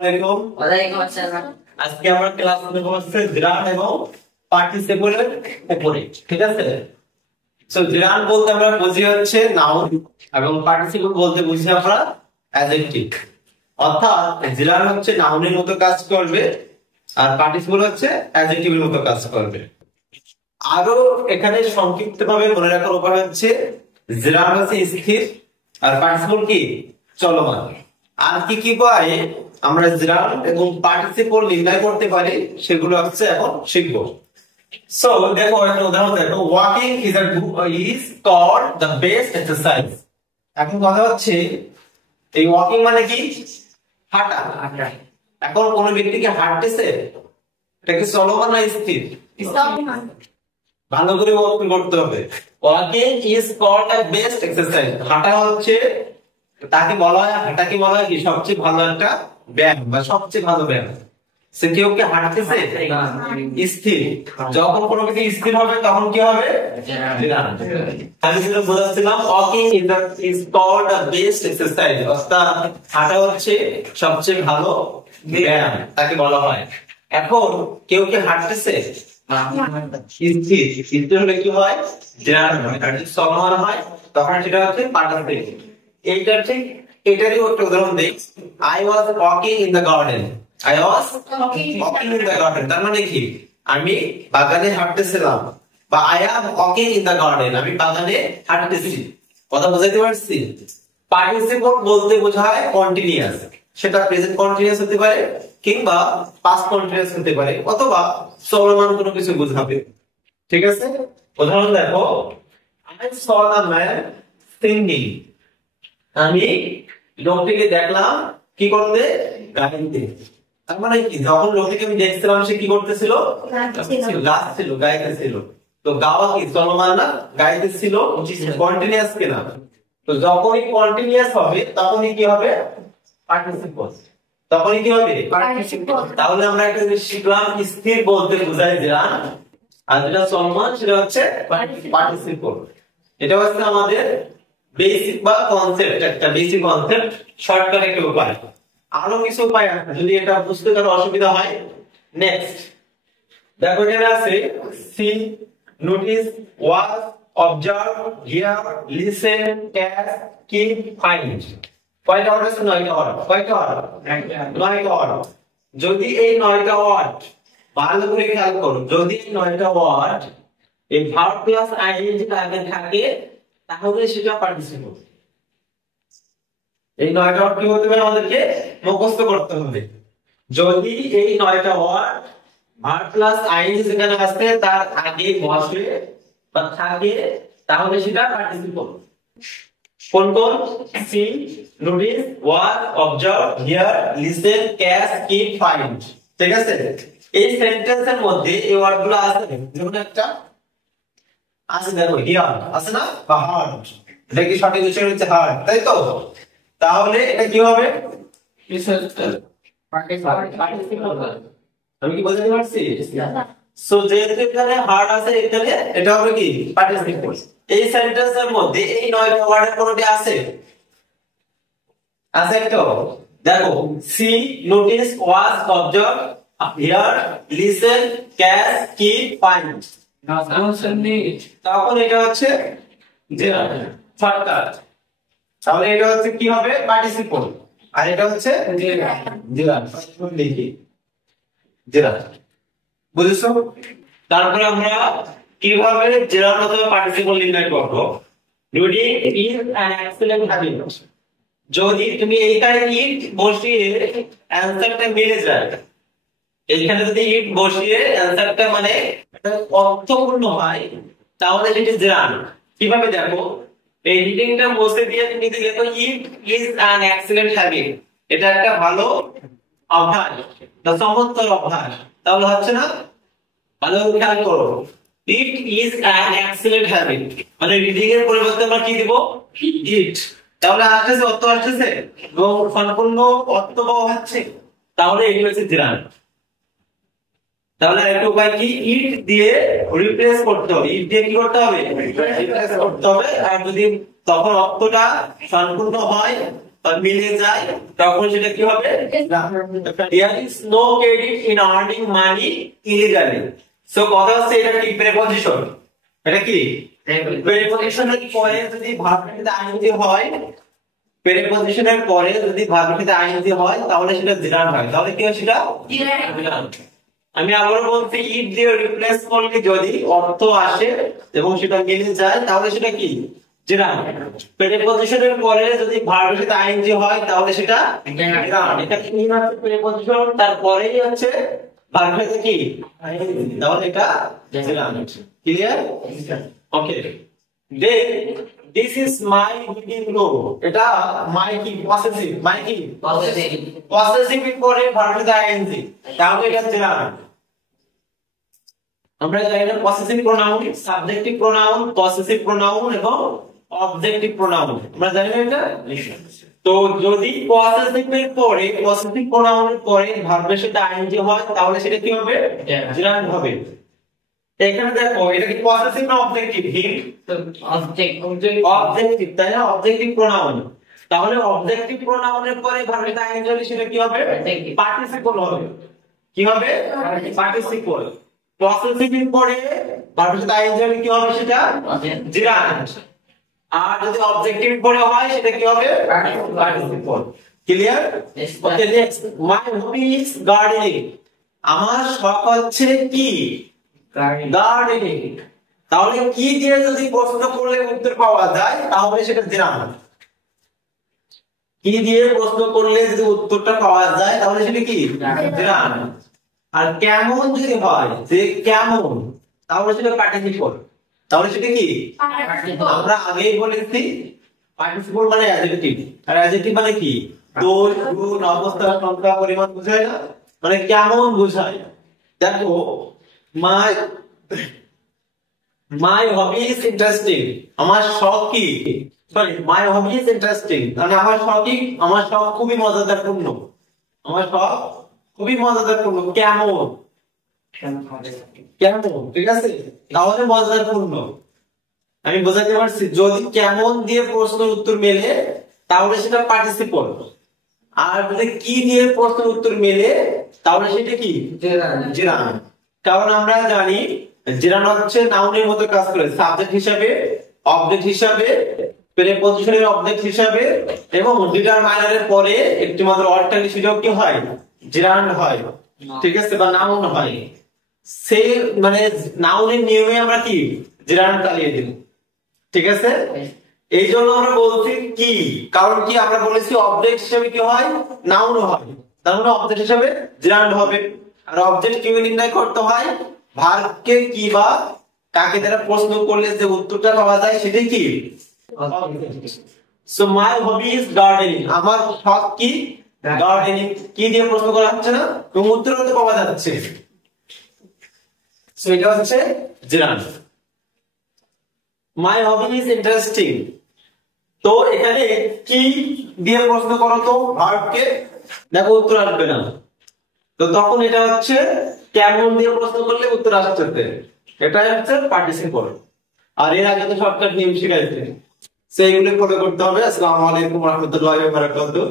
ওয়ালাইকুম আসসালাম। আজকে আমরা ক্লাস নেব হচ্ছে জিরান এবং পার্টিসিপলের উপরে, ঠিক আছে? সো জিরান বলতে আমরা বুঝি হচ্ছে নাউন এবং পার্টিসিপল বলতে বুঝি আমরা অ্যাডজেক্টিভ। অর্থাৎ জিরান হচ্ছে নাউনের মতো কাজ করবে আর পার্টিসিপল হচ্ছে অ্যাডজেক্টিভের মতো কাজ করবে। আরো এখানে সংক্ষিপ্তভাবে মনে রাখার উপায় হচ্ছে জিরান হচ্ছে স্থির আর পার্টিসিপল কি চলমান। আর কি কি পায় আমরা জিরান এবং পার্টিসিপল নির্ণয় করতে পারি সেগুলো হচ্ছে এখন শিখবো। সো দেখো একটা উদাহরণ দেখো, walking is called the best exercise. এখন কথা হচ্ছে এই ওয়াকিং মানে কি হাঁটা। এখন কোন ব্যক্তি কি হাঁটতেছে, এটা কি চলমান না স্থির? ভালো করে ওয়াকিং করতে হবে। Walking is called the best exercise, হাঁটা হচ্ছে তাকে বলা হয়, হাঁটাকে বলা হয় কি সবচেয়ে ভালো একটা ব্যায়াম বা সবচেয়ে ভালো ব্যায়াম। সে কেউ কি হাঁটতেছে স্থির, যখন কোনো কিছু স্থির হবে তখন কি হবে? আমি যেটা বলেছিলাম walking is called the best exercise, অর্থাৎ হাঁটা হচ্ছে সবচেয়ে ভালো ব্যায়াম তাকে বলা হয়। এখন কেউ কি হাঁটতেছে স্থির হলে কি হয়? চলমান হয়, তখন সেটা হচ্ছে পার্টিসিপল। এইটা ঠিক এটারই একটা উদাহরণ দেই, I was walking in the garden. I was walking in the garden তার মানে কি আমি বাগানে হাঁটতেছিলাম, বা I am walking in the garden আমি বাগানে হাঁটতেছি। কথা বুঝাইতে পারছি? পার্টিসিপল বলতে বোঝায় কন্টিনিউয়াস, সেটা প্রেজেন্ট কন্টিনিউয়াস হতে পারে কিংবা পাস্ট কন্টিনিউয়াস হতে পারে অথবা চলমান কোনো কিছু বোঝাবে, ঠিক আছে? উদাহরণ দেখো, I saw the man singing. আমি লোকটিকে দেখলাম কি করতে? গাইতে। তার মানে কি যখন লোকটিকে আমি দেখছিলাম সে কি করতেছিল? গাইতেছিল, গাইতেছিল। তো গাওয়া কি চলমান না? গাইতেছিল কন্টিনিউয়াস কিনা? তো যখনই কন্টিনিউয়াস হবে তখনই কি হবে? পার্টিসিপল। তখনই কি হবে? পার্টিসিপল। তাহলে আমরা একটা জিনিস শিখলাম, স্থির বলতে বোঝায় জিরান, আর যেটা চলমান সেটা হচ্ছে পার্টিসিপল। এটা হচ্ছে আমাদের বেসিক বা কনসেপ্ট, একটা বেসিক কনসেপ্ট, শর্টকাট একটা উপায়। আরো কিছু উপায় আছে যদি এটা বুঝতে কারো অসুবিধা হয়। নেক্সট দেখো এখানে আছে see, notice, watch, observe, hear, listen, catch, keep, find. কয়টা ওয়ার্ড আছে? 9টা ওয়ার্ড। কয়টা ওয়ার্ড? 9টা ওয়ার্ড। যদি এই 9টা ওয়ার্ড ভালো করে খেয়াল করো, যদি এই 9টা ওয়ার্ড এই ভার্ব প্লাস আইএনজি আগে থাকে তাহলে সেটা পার্টিসিপল। এই 9টা ওয়ার্ড কি হতে হবে? আমাদেরকে মুখস্থ করতে হবে। যদি এই 9টা ওয়ার্ড ভার্ব প্লাস আইএনজি যেখানে আসে তার আগে বসে বা থাকে তাহলে সেটা পার্টিসিপল। কোন কোন? See, notice, watch, observe, hear, listen, catch, keep, find. ঠিক আছে? এই সেন্টেন্সের মধ্যে এই ওয়ার্ডগুলো আছে, যেমন একটা আছে দেখো হিয়ার আছে না, বা হার্ড। এটা কি সঠিক উচ্চারণ হচ্ছে হার্ড, তাই তো? তাহলে এটা কি হবে? আমি কি বুঝতে পারছি? সো যেহেতু এখানে হার্ড আছে এখানে এটা হবে কি পার্টিসিপল। এই সেন্টেন্সের মধ্যে এই 9টা ওয়ার্ডের কোনটি আছে? আছে তো? দেখো see, notice, watch, observe, hear, listen, catch, keep, find. তখন এটা হচ্ছে শর্টকাট। তাহলে এটা হচ্ছে কি হবে? পার্টিসিপল। আর এটা হচ্ছে জিরান। দেখি জিরান, বুঝেছো? তারপরে আমরা কিভাবে জিরান অথবা পার্টিসিপল নির্ণয় করব। Reading is an excellent habit. যদি তুমি এইখানে ইট বসিয়ে অ্যানসারটা মিলে যায়, এইখানে যদি ইট বসিয়ে অ্যানসারটা মানে অর্থপূর্ণ হয় তাহলে সেটা জিরান। কিভাবে দেখো, এই রিডিংটা বসে দিয়ে তুমি যদি দেখো it is an excellent habit, এটা একটা ভালো অভ্যাস বা চমৎকার অভ্যাস, তাহলে হচ্ছে না? ভালো খেয়াল করো, it is an excellent habit মানে রিডিং এর পরিবর্তে আমরা কি দিব? ইট। তাহলে আসছে অর্থ আসছে এবং সম্পূর্ণ অর্থ পাওয়া যাচ্ছে, তাহলে এগুলো হচ্ছে জিরান। তাহলে একটা উপায় কি, ইট দিয়ে রিপ্লেস করতে হবে। ইট দিয়ে কি করতে হবে? রিপ্লেস করতে হবে। আর যদি তখন অর্থটা সম্পূর্ণ হয় মিলে যায় তখন সেটা কি হবে? There is no credit in earning money illegally. So কথা হচ্ছে এটা কি প্রিপজিশন? এটা কি প্রিপজিশনের পরে যদি ভার্বের সাথে আইএনজি হয়, প্রিপজিশনের পরে যদি ভার্বের সাথে আইএনজি হয় তাহলে সেটা জিরান হয়। তাহলে কি হয় সেটা? জিরান। আমি আবারো বলছি ইট দিয়ে রিপ্লেস করলে যদি অর্থ আসে এবং সেটা মিলে যায় তাহলে সেটা কি? জিরান। প্রিপজিশনের পরে যদি ভার্বের সাথে আইএনজি হয় তাহলে সেটা জিরান। এটা কি হচ্ছে প্রিপজিশন তারপরেই হচ্ছে ভার্বের সাথে কি আইএনজি, তাহলে এটা জিরান। Clear? Okay. Then this is my living room. এটা মাই কি পসেসিভ, মাই কি পসেসিভ এর পরে ভার্বের সাথে আইএনজি, তাহলে এটা জিরান। আমরা জানি না possessive pronoun, subjective pronoun, possessive pronoun এবং অবজেক্টিভ প্রোনাউন, আমরা জানি না এটা। তো যদি পসেসিভ এর পরে, পসেসিভ প্রোনাউনের পরে ভার্বের সাথে আইএনজি হয় তাহলে সেটা কি হবে? জিরান হবে। এখানে দেখো এটা কি পসেসিভ না অবজেক্টিভ? অবজেক্টিভ, তাই না? Objective pronoun. তাহলে অবজেক্টিভ প্রোনাউনের পরে ভার্বের সাথে আইএনজি হলে সেটা কি হবে? পার্টিসিপল হবে। কি হবে? পার্টিসিপল। পসেসিভ এর পরে ভার্বের সাথে আইএনজি হলে কি হবে সেটা? জিরান। আর যদি অবজেক্টিভ এর পরে হয় সেটা কি হবে? Participle. Clear? Okay, next. My hobby is gardening. আমার শখ হচ্ছে কি? গার্ডেনিং। তাহলে কি দিয়ে যদি প্রশ্ন করলে উত্তর পাওয়া যায় তাহলে সেটা জিরান। কি দিয়ে প্রশ্ন করলে যদি উত্তরটা পাওয়া যায় তাহলে সেটা কি? জিরান। আর কেমন যদি হয়, যে কেমন, তাহলে সেটা পার্টিসিপল। তাহলে সেটা কি? আমরা আগেই বলেছি পার্টিসিপল মানে অ্যাডজেক্টিভ, আর অ্যাডজেক্টিভ মানে কি? দোষ, গুণ, অবস্থা, সংখ্যা, পরিমাণ বোঝায় না, মানে কেমন বোঝায়। দেখো মাই হবি ইজ ইন্টারেস্টিং। আমার শখ কি? Sorry, my hobby is interesting মানে আমার শখ কি? আমার শখ খুবই মজাদারপূর্ণ। আমার শখ খুবই মজাদারপূর্ণ। কেমন? কেমন, ঠিক আছে? তাহলে মজাদারপূর্ণ। আমি বোঝাতে পারছি? যদি কেমন দিয়ে প্রশ্নের উত্তর মেলে তাহলে সেটা পার্টিসিপল। আর যদি কি দিয়ে প্রশ্নের উত্তর মেলে তাহলে সেটা কি? জিরান। কারণ আমরা জানি জিরান হচ্ছে নাউনের মতো কাজ করে, সাবজেক্ট হিসাবে, অবজেক্ট হিসাবে, প্রিপজিশনের অবজেক্ট হিসাবে এবং ডিটারমাইনারের পরে একটি মাত্র অল্টারনেটিভ কি হয়? জিরান হয়। ঠিক আছে? বা নাউন হয়। সেই মানে নাউনের নিয়মে আমরা কি জিরান চালিয়ে দিই। ঠিক আছে? এই জন্য আমরা বলছি কি, কারণ কি আমরা বলেছি অবজেক্ট হিসেবে কি হয়? নাউন হয়। তার মানে অবজেক্ট হিসেবে জিরান হবে। আর অবজেক্ট কিভাবে নির্ণয় করতে হয়? ভার্বকে কি বা কাকে দ্বারা প্রশ্ন করলে যে উত্তরটা পাওয়া যায় সেটাই কি? So my hobby is gardening. আমার শখ কি? গার্ডেনিং। কি দিয়ে প্রশ্ন করা হচ্ছে না এবং উত্তর করতে পাওয়া যাচ্ছে। সো এটা হচ্ছে জিরান। মাই হবি ইজ ইন্টারেস্টিং। তো এখানে কি দিয়ে প্রশ্ন করো তো ভার্বকে, দেখো উত্তর আসবে না। তো তখন এটা হচ্ছে কেমন দিয়ে প্রশ্ন করলে উত্তর আসছে, এটাই হচ্ছে পার্টিসিপল। আর এর আগে তো শর্টকাট নিয়ম শিখাইছে, সেইগুলো ফলো করতে হবে। আসসালামু আলাইকুম ওয়া রাহমাতুল্লাহি ওয়া বারাকাতুহু।